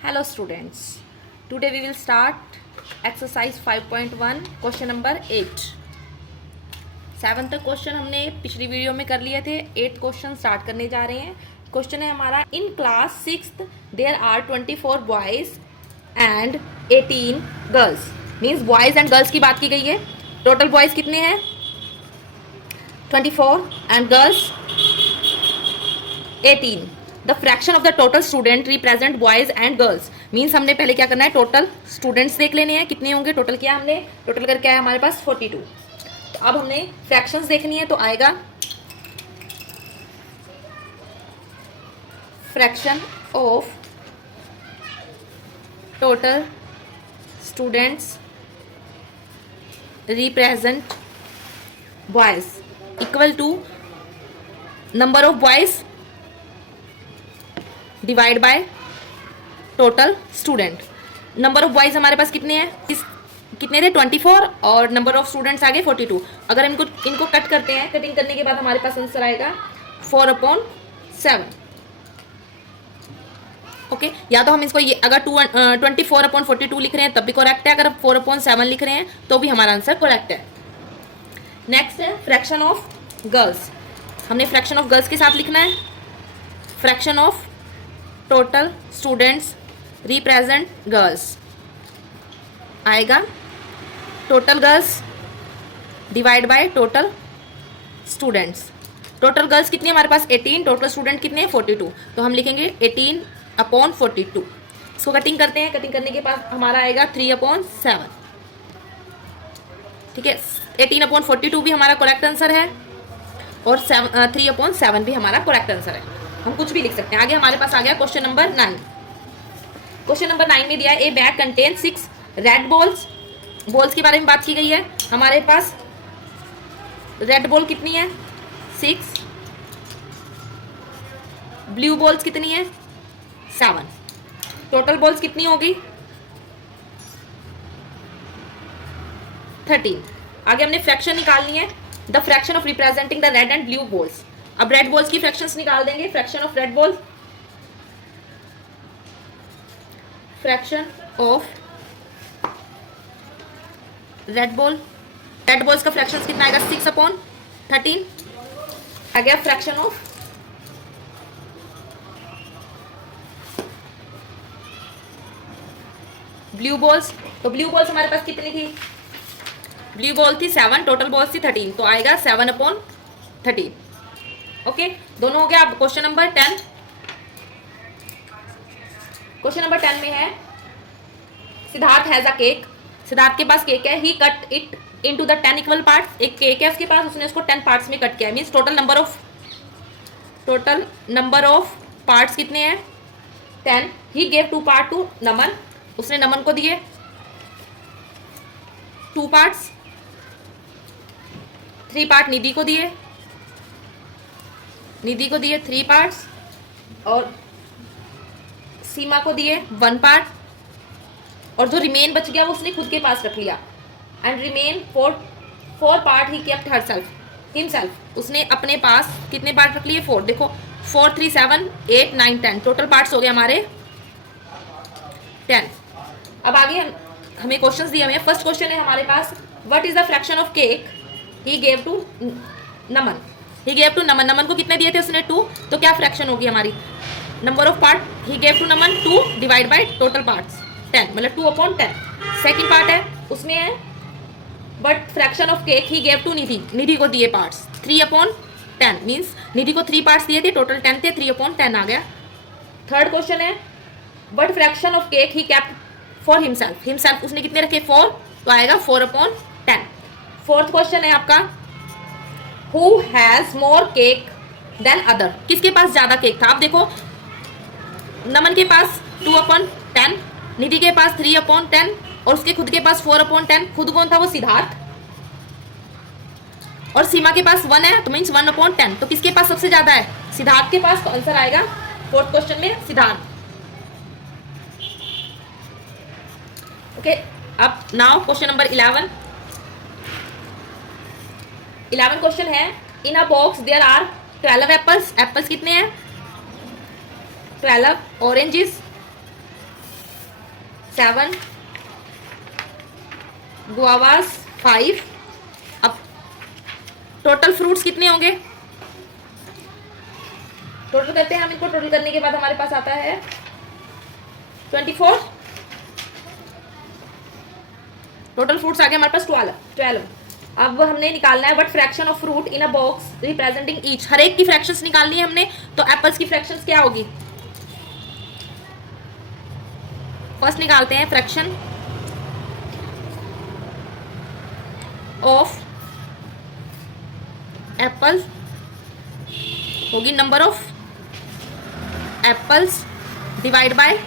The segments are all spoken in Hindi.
Hello students, today we will start exercise 5.1 question number 8. 7 तक क्वेश्चन हमने पिछली वीडियो में कर लिए थे, 8 क्वेश्चन स्टार्ट करने जा रहे हैं. क्वेश्चन है हमारा, in class 6th there are 24 boys and 18 girls. Means boys and girls की बात की गई है. टोटल बॉयज कितने हैं? 24 and girls 18. The fraction of the total student represent boys and girls. Means हमने पहले क्या करना है, टोटल स्टूडेंट्स देख लेने हैं कितने होंगे. टोटल किया हमने, टोटल करके आया हमारे पास 42. तो अब हमने फ्रैक्शंस देखनी है, तो आएगा fraction of total students represent boys equal to number of boys divide by total student. Number of boys हमारे पास कितने हैं, कितने थे 24 और नंबर ऑफ स्टूडेंट्स आगे 42. अगर इनको कट करते हैं, कटिंग करने के बाद हमारे पास आंसर आएगा 4/7. ओके, या तो हम इसको ये अगर 24/42 लिख रहे हैं तब भी करेक्ट है, अगर 4/7 लिख रहे हैं तो भी हमारा आंसर करेक्ट है. नेक्स्ट है फ्रैक्शन ऑफ गर्ल्स. हमने फ्रैक्शन ऑफ गर्ल्स के साथ लिखना है. Fraction of total students represent girls आएगा total girls divide by total students. Total girls कितनी है हमारे पास 18, टोटल स्टूडेंट कितने हैं 42. तो हम लिखेंगे 18/42. इसको कटिंग करते हैं, कटिंग करने के बाद हमारा आएगा 3/7. ठीक है, 18/42 भी हमारा करेक्ट आंसर है और 3/7 भी हमारा करेक्ट आंसर है. हम कुछ भी लिख सकते हैं. आगे हमारे पास आ गया क्वेश्चन नंबर 9. क्वेश्चन नंबर 9 में दिया है, ए bag contain 6 red balls. Balls के बारे में बात की गई है. हमारे पास रेड बॉल कितनी है 6, ब्लू बॉल्स कितनी है 7. टोटल बॉल्स कितनी होगी 13. आगे हमने फ्रैक्शन निकालनी है, the fraction of representing the red and blue balls. अब रेड बॉल्स की फ्रैक्शंस निकाल देंगे. Fraction of red ball, fraction of red ball, red balls का फ्रैक्शंस कितना आएगा 6/13. आ गया फ्रैक्शन ऑफ ब्लू बॉल्स. तो ब्लू बॉल्स हमारे पास कितनी थी, ब्लू बॉल थी 7, टोटल बॉल्स थी 13, तो आएगा 7/13. ओके, दोनों हो गया. अब क्वेश्चन नंबर 10. क्वेश्चन नंबर 10 में है, Siddharth has a cake. Siddharth के पास केक है. He cut it into the 10 equal parts. एक केक है उसके पास, उसने उसको 10 पार्ट्स में कट किया. Means total number of parts कितने हैं 10. ही गेव 2 पार्ट टू नमन. उसने नमन को दिए 2 पार्ट्स. 3 पार्ट निधि को दिए, निधि को दिए 3 पार्ट्स और सीमा को दिए 1 पार्ट. और जो रिमेन बच गया वो उसने खुद के पास रख लिया. And remain 4 part he kept himself. उसने अपने पास कितने पार्ट रख लिए 4. देखो 4, 3, 7, 8, 9, 10. टोटल पार्ट्स हो गए हमारे 10. अब आगे हमें क्वेश्चंस दिए हुए हैं. फर्स्ट क्वेश्चन है हमारे पास, what is the fraction of cake he gave to Naman. He gave to Naman. Naman को कितने दिए थे उसने 2. तो क्या फ्रैक्शन होगी हमारी, number of part he gave to Naman 2 divide by total parts 10, मतलब 2/10. सेकंड पार्ट है उसमें है, but fraction of cake he gave to Nidhi. Nidhi को दिए पार्ट्स 3/10. मीन्स निधि को 3 पार्ट्स दिए थे, टोटल 10 थे, 3/10 आ गया. थर्ड क्वेश्चन है, but fraction of cake he kept for himself. उसने कितने रखे 4, तो आएगा 4/10. फोर्थ क्वेश्चन है आपका, who has more cake than other. किसके पास ज्यादा केक था. आप देखो नमन के पास 2/10, निधि के पास 3/10 और उसके खुद के पास 4/10. खुद कौन था वो सिद्धार्थ. और सीमा के पास 1 है, तो मीन्स 1/10. तो किसके पास सबसे ज्यादा है सिद्धार्थ के पास. तो आंसर आएगा फोर्थ क्वेश्चन में सिद्धार्थ. ओके, अब नाउ क्वेश्चन नंबर 11. 11 क्वेश्चन है, in a box there are 12 apples. Apples कितने हैं 12. Oranges 7, guavas 5। अब टोटल फ्रूट्स कितने होंगे, टोटल करते हैं हम इनको। टोटल करने के बाद हमारे पास आता है 24। टोटल फ्रूट्स आ गए हमारे पास 12। अब हमने निकालना है what fraction of fruit in a box representing each. हर एक की फ्रैक्शंस निकालनी है हमने। तो एप्पल्स की फ्रैक्शंस क्या होगी, फर्स्ट निकालते हैं फ्रैक्शन ऑफ एप्पल्स होगी number of apples divide by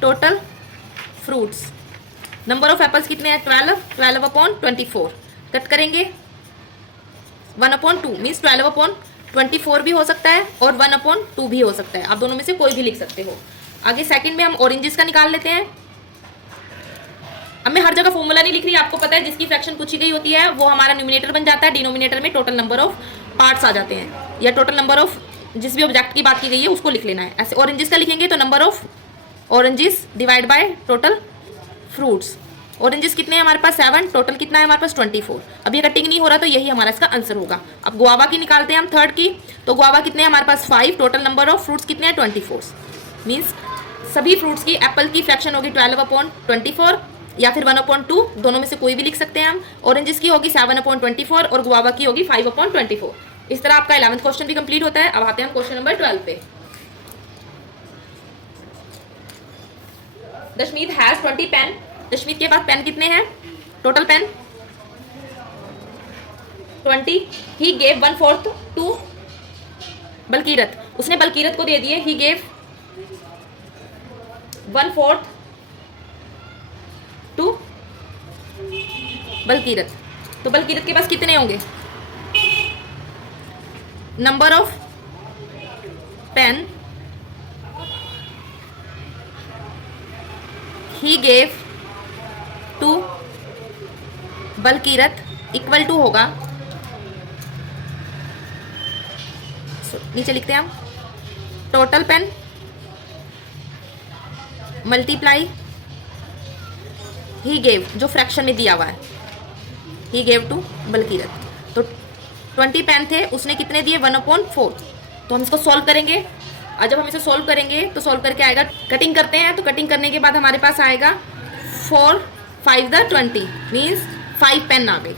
total fruits. Number of apples कितने हैं, 12 अपॉन 24। कट करेंगे 1 अपॉन 2 मीन्स 12 अपॉन 24 भी हो सकता है और 1 अपॉन 2 भी हो सकता है। आप दोनों में से कोई भी लिख सकते हो। आगे सेकंड में हम ऑरेंजेस का निकाल लेते हैं। अब मैं हर जगह फॉर्मूला नहीं लिख रही, आपको पता है जिसकी फ्रैक्शन पूछी गई होती है वो हमारा न्यूमिनेटर बन जाता है, डिनोमिनेटर में टोटल नंबर ऑफ पार्ट्स आ जाते हैं, या टोटल नंबर ऑफ जिस भी ऑब्जेक्ट की बात की गई है उसको लिख लेना है। ऐसे ऑरेंजेस का लिखेंगे तो number of oranges divide by total fruits. Oranges कितने हैं हमारे पास 7, टोटल कितना है हमारे पास 24। अब ये कटिंग नहीं हो रहा तो यही हमारा इसका आंसर होगा। अब गुआवा की निकालते हैं हम थर्ड की। तो गुआवा कितने हैं हमारे पास 5, टोटल नंबर ऑफ फ्रूट्स कितने हैं 24। मीन्स सभी फ्रूट्स की एप्पल की फ्रैक्शन होगी 12 अपॉन 24 या फिर 1 अपॉन 2, दोनों में से कोई भी लिख सकते हैं हम। ऑरेंजेस की होगी 7 अपॉन 24 और गुआवा की होगी 5 अपॉन 24। इस तरह आपका 11th क्वेश्चन भी कंप्लीट होता है। अब आते हैं हम क्वेश्चन नंबर 12 पे। दशमीत हैज 20 पेन। दशमीत के पास पेन कितने हैं, total pen 20। He gave 1/4 to Balkirat. उसने बलकीरत को दे दिए। He gave 1/4 to Balkirat. तो बलकीरत के पास कितने होंगे, number of pen he gave to Balkirat equal to होगा, नीचे लिखते हैं हम, total pen multiply he gave, जो फ्रैक्शन में दिया हुआ है, ही गेव टू बलकीरत। तो 20 पेन थे, उसने कितने दिए 1/4। तो हम इसको सॉल्व करेंगे और जब हम इसे सॉल्व करेंगे तो सॉल्व करके आएगा, कटिंग करते हैं तो कटिंग करने के बाद हमारे पास आएगा 4 5 द 20 मीन्स 5 पेन आ गई।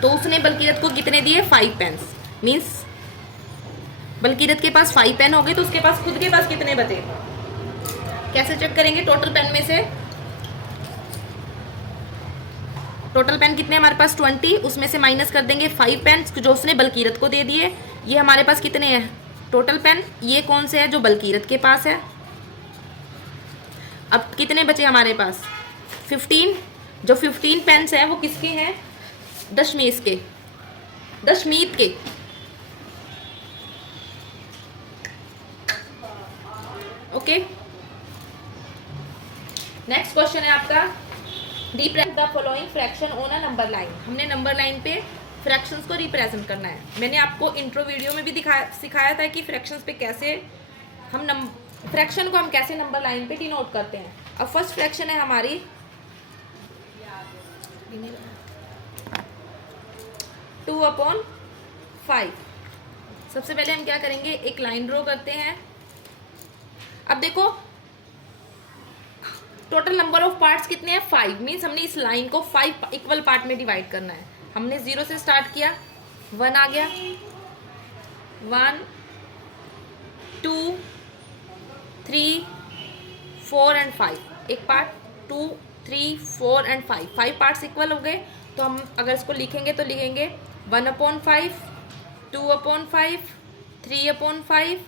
तो उसने बलकीरत को कितने दिए 5 पेन्स, मीन्स बलकीरत के पास 5 पेन हो गए। तो उसके पास खुद के पास कितने बचे, कैसे चेक करेंगे, टोटल पेन में से टोटल पेन कितने हमारे पास 20, उसमें से माइनस कर देंगे 5 पेन जो उसने बलकीरत को दे दिए। ये हमारे पास कितने हैं टोटल पेन, ये कौन से है जो बलकीरत के पास है। अब कितने बचे हमारे पास 15। जो 15 पेन्स हैं वो किसके हैं, दशमीत के, दशमीत के। ओके, नेक्स्ट क्वेश्चन है आपका, represent the following fraction on a number line. हमने नंबर लाइन पे फ्रैक्शंस को रिप्रेजेंट करना है। मैंने आपको इंट्रो वीडियो में भी सिखाया था कि फ्रैक्शंस पे कैसे हम फ्रैक्शन को हम कैसे नंबर लाइन पे डिनोट करते हैं। अब फर्स्ट फ्रैक्शन है हमारी 2/5। सबसे पहले हम क्या करेंगे, एक लाइन ड्रॉ करते हैं। अब देखो टोटल नंबर ऑफ पार्ट्स कितने हैं 5, मीन्स हमने इस लाइन को 5 इक्वल पार्ट में डिवाइड करना है। हमने 0 से स्टार्ट किया, 1 आ गया, 1 2 3 4 एंड 5 एक पार्ट, 2 3 4 एंड 5 पार्ट्स इक्वल हो गए। तो हम अगर इसको लिखेंगे तो लिखेंगे 1/5 2/5 3/5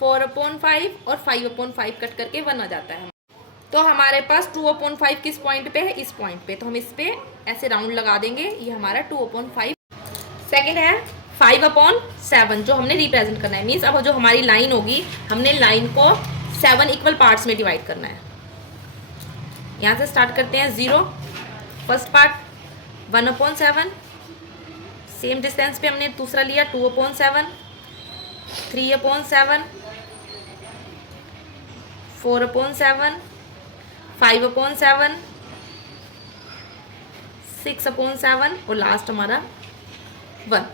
4/5 और 5/5 कट करके 1 आ जाता है। तो हमारे पास 2/5 किस पॉइंट पे है, इस पॉइंट पे। तो हम इस पे ऐसे राउंड लगा देंगे, ये हमारा 2/5। सेकंड है 5/7 जो हमने रिप्रेजेंट करना है, मीन्स अब जो हमारी लाइन होगी हमने लाइन को 7 इक्वल पार्ट्स में डिवाइड करना है। यहाँ से स्टार्ट करते हैं 0, फर्स्ट पार्ट 1/7, सेम डिस्टेंस पे हमने दूसरा लिया 2/7 3/7 4/7 5/7, 6/7 और लास्ट हमारा 1।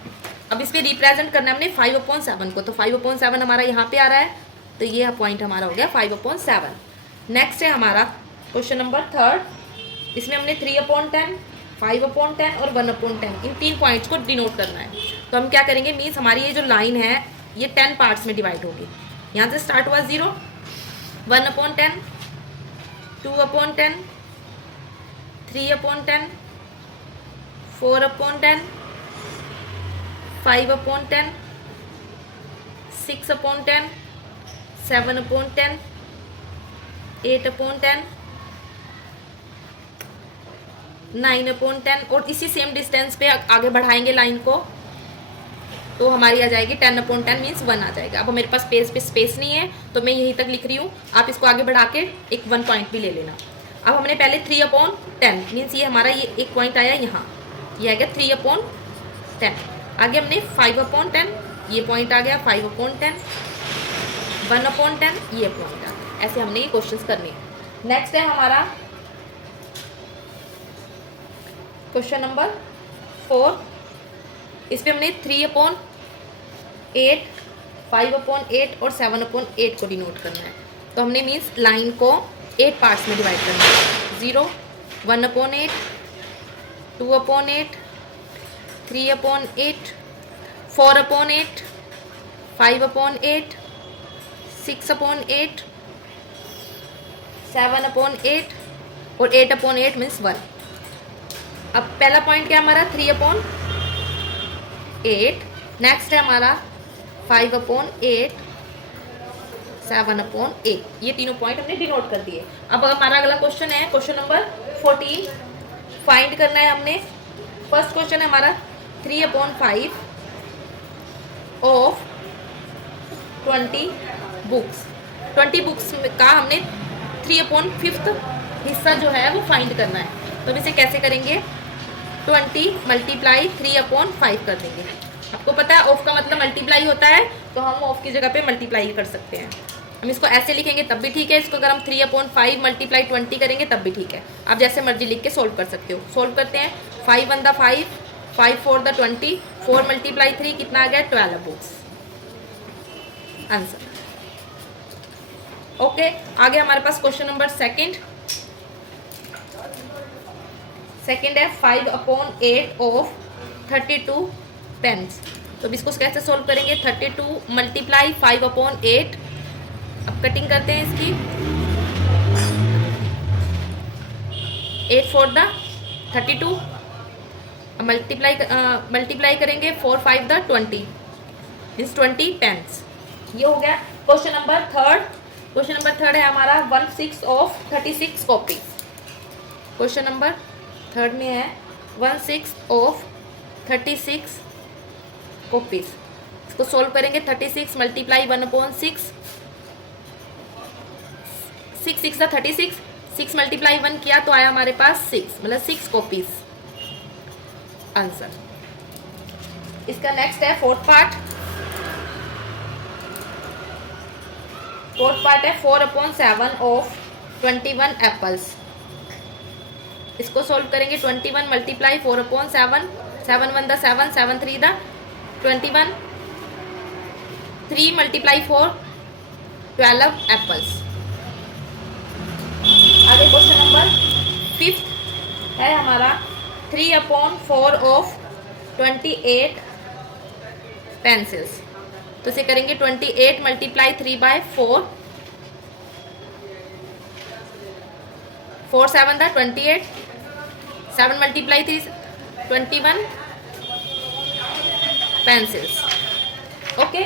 अब इस पे रिप्रेजेंट करना है हमने 5/7 को, तो 5/7 हमारा यहाँ पे आ रहा है, तो ये पॉइंट हमारा हो गया 5/7। नेक्स्ट है हमारा क्वेश्चन नंबर 3, इसमें हमने 3/10, 5/10 और 1/10 इन 3 पॉइंट्स को डिनोट करना है। तो हम क्या करेंगे, मीन्स हमारी ये जो लाइन है ये 10 पार्ट्स में डिवाइड होगी। यहाँ से स्टार्ट हुआ 0, 1/10, 2/10, 3/10, 4/10, 5/10, 6/10, 7/10, 8/10, 9/10 और इसी सेम डिस्टेंस पे आगे बढ़ाएंगे लाइन को, तो हमारी आ जाएगी 10/10 मीन्स 1 आ जाएगा। अब मेरे पास स्पेस नहीं है, तो मैं यहीं तक लिख रही हूँ, आप इसको आगे बढ़ा के एक 1 पॉइंट भी ले लेना। अब हमने पहले 3/10 मीन्स ये हमारा ये एक पॉइंट आया यहाँ, ये आ गया 3/10। आगे हमने 5/10, ये पॉइंट आ गया 5/10, 1/10, ये पॉइंट आ गया। ऐसे हमने ये क्वेश्चंस करने हैं। नेक्स्ट है हमारा क्वेश्चन नंबर 4, इस पे हमने 3/8, 5/8 और 7/8 को डिनोट करना है। तो हमने मीन्स लाइन को 8 पार्ट्स में डिवाइड करना है। 0, 1/8, 2/8, 3/8, 4/8, 5/8, 6/8, 7/8 और 8/8 मीन्स 1। अब पहला पॉइंट क्या हमारा 3/8, नेक्स्ट है हमारा 5/8, 7/8, ये तीनों पॉइंट हमने डिनोट कर दिए। अब हमारा अगला क्वेश्चन है क्वेश्चन नंबर 14, फाइंड करना है हमने। फर्स्ट क्वेश्चन है हमारा 3/5 ऑफ 20 बुक्स। 20 बुक्स का हमने 3/5 हिस्सा जो है वो फाइंड करना है। तो हम इसे कैसे करेंगे, 20 × 3/5 कर देंगे। आपको पता है ऑफ का मतलब मल्टीप्लाई होता है, तो हम ऑफ की जगह पे मल्टीप्लाई कर सकते हैं। हम इसको ऐसे लिखेंगे तब भी ठीक है, इसको अगर हम 3/5 × 20 करेंगे तब भी ठीक है। आप जैसे मर्जी लिख के सोल्व कर सकते हो। सोल्व करते हैं, 5 × 5, 5 × 20, 4 × 3 कितना आ गया 12 बुक्स आंसर। ओके, आगे हमारे पास क्वेश्चन नंबर सेकंड है 5/8 ऑफ 32 पेन्स। तो इसको कैसे सोल्व करेंगे, 32 × 5/8। अब कटिंग करते हैं इसकी, 8 4 32, मल्टीप्लाई करेंगे 4 5 20 मीन्स 20 पेन्स। ये हो गया question number third. Question number third है हमारा 1/6 of 36 copy. Question number third में है 1/6 ऑफ 36 कॉपीज। इसको सोल्व करेंगे, 36 × 1/6, 6 6 36, 6 × 1 किया तो आया हमारे पास 6, मतलब 6 कॉपीज आंसर। इसका नेक्स्ट है फोर्थ पार्ट है 4/7 ऑफ 21 एप्पल्स। इसको सोल्व करेंगे, 21 × 4/7, 7 1 7, 7 3 21, 3 × 4 12 एप्पल्स। आगे क्वेश्चन नंबर 5 है हमारा 3/4 ऑफ 28 पेंसिल्स। तो इसे करेंगे 28 × 3/4, 4 7 28, 7 × 3 21 पेंसिल्स। ओके,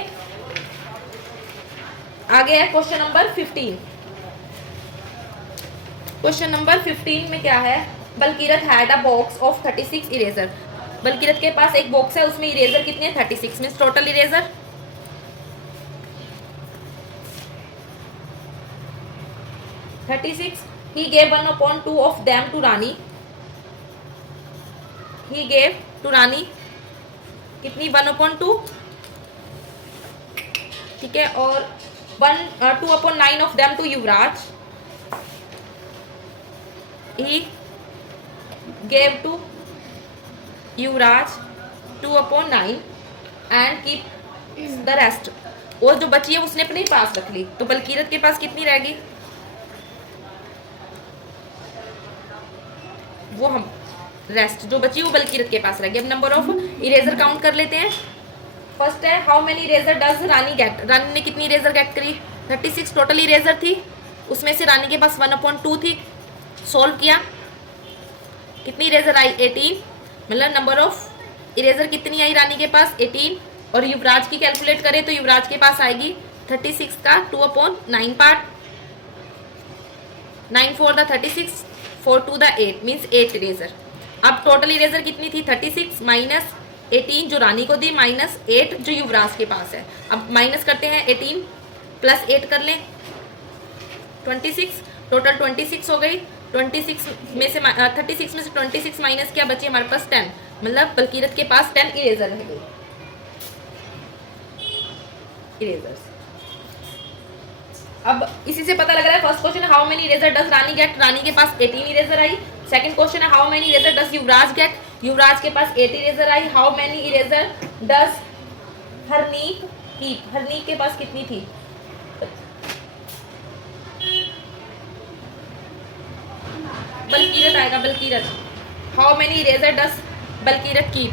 आगे है क्वेश्चन नंबर 15। क्वेश्चन नंबर 15 में क्या है, Balkirat had a box of 36 eraser. Balkirat के पास एक बॉक्स है, उसमें इरेजर कितने हैं 36 means total eraser 36। He gave 1/2 of them to Rani. He gave to Rani कितनी 1/2, ठीक है, और 2/9 of them to Yuvraj, he gave to Yuvraj 2/9 and keep the rest. और जो बची है उसने अपने पास रख ली, तो बलकीरत के पास कितनी रहेगी, वो हम रेस्ट जो बची वो बलकीरत के पास रहेगी। अब नंबर ऑफ इरेजर काउंट कर लेते हैं। फर्स्ट है how many eraser does Rani get. Rani ने कितनी इरेजर गेट करी, 36 टोटल इरेजर थी, उसमें से रानी के पास 1/2 थी। सॉल्व किया, कितनी इरेजर आई, 18। मतलब नंबर ऑफ इरेजर कितनी आई रानी के पास, 18। और युवराज की कैलकुलेट करें तो युवराज के पास आएगी 36 का 2/9 part, 9 4 the 36, 4 2 the 8 means 8 eraser. अब टोटल इरेजर कितनी थी, 36 माइनस 18 जो रानी को दी माइनस 8 जो युवराज के पास है। अब माइनस करते हैं, 18 प्लस 8 कर लें 26, टोटल 26 हो गई। 26 में से 36 में से 26 माइनस किया, बचे हमारे पास 10। मतलब बलकीरत के पास 10 इरेजर रह गई, इरेजर्स। अब इसी से पता लग रहा है, first question how many eraser does Rani get, Rani के पास 18 इरेजर आई। सेकंड क्वेश्चन है how many eraser does Yuvraj get, Yuvraj के पास 8 इरेजर आई। How many eraser does Harneek keep, Harneek के पास कितनी थी, बलकीरत आएगा, Balkirat. How many eraser does Balkirat keep,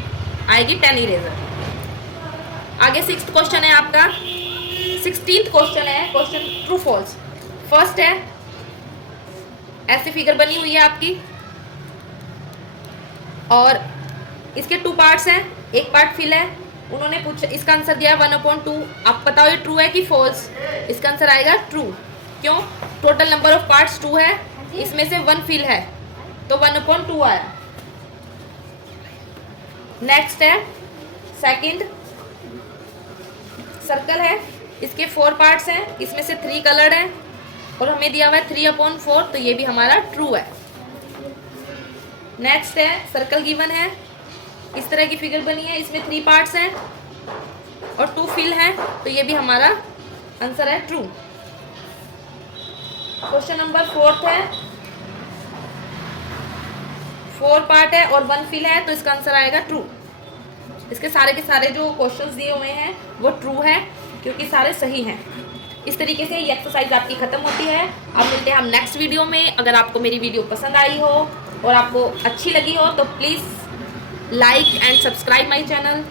आएगी 10 इरेजर। आगे 6th क्वेश्चन है आपका, 16th क्वेश्चन है, क्वेश्चन ट्रू फॉल्स। फर्स्ट है ऐसी फिगर बनी हुई है आपकी और इसके 2 पार्ट्स हैं, एक पार्ट फिल है। उन्होंने पूछा, इसका आंसर दिया 1/2। आप बताओ ये ट्रू है कि फॉल्स, इसका आंसर आएगा ट्रू। क्यों, टोटल नंबर ऑफ पार्ट्स 2 है, इसमें से 1 फिल है तो 1/2 आया। नेक्स्ट है सेकंड, सर्कल है, इसके 4 पार्ट्स हैं, इसमें से 3 कलर्ड हैं और हमें दिया हुआ है 3/4, तो ये भी हमारा ट्रू है। नेक्स्ट है सर्कल गिवन है, इस तरह की फिगर बनी है, इसमें 3 पार्ट्स हैं और 2 फिल हैं, तो ये भी हमारा आंसर है ट्रू। क्वेश्चन नंबर 4 है, 4 पार्ट है और 1 फिल है, तो इसका आंसर आएगा ट्रू। इसके सारे के सारे जो क्वेश्चंस दिए हुए हैं वो ट्रू है क्योंकि सारे सही हैं। इस तरीके से ये एक्सरसाइज आपकी खत्म होती है। अब मिलते हैं हम नेक्स्ट वीडियो में। अगर आपको मेरी वीडियो पसंद आई हो और आपको अच्छी लगी हो तो please like and subscribe my channel.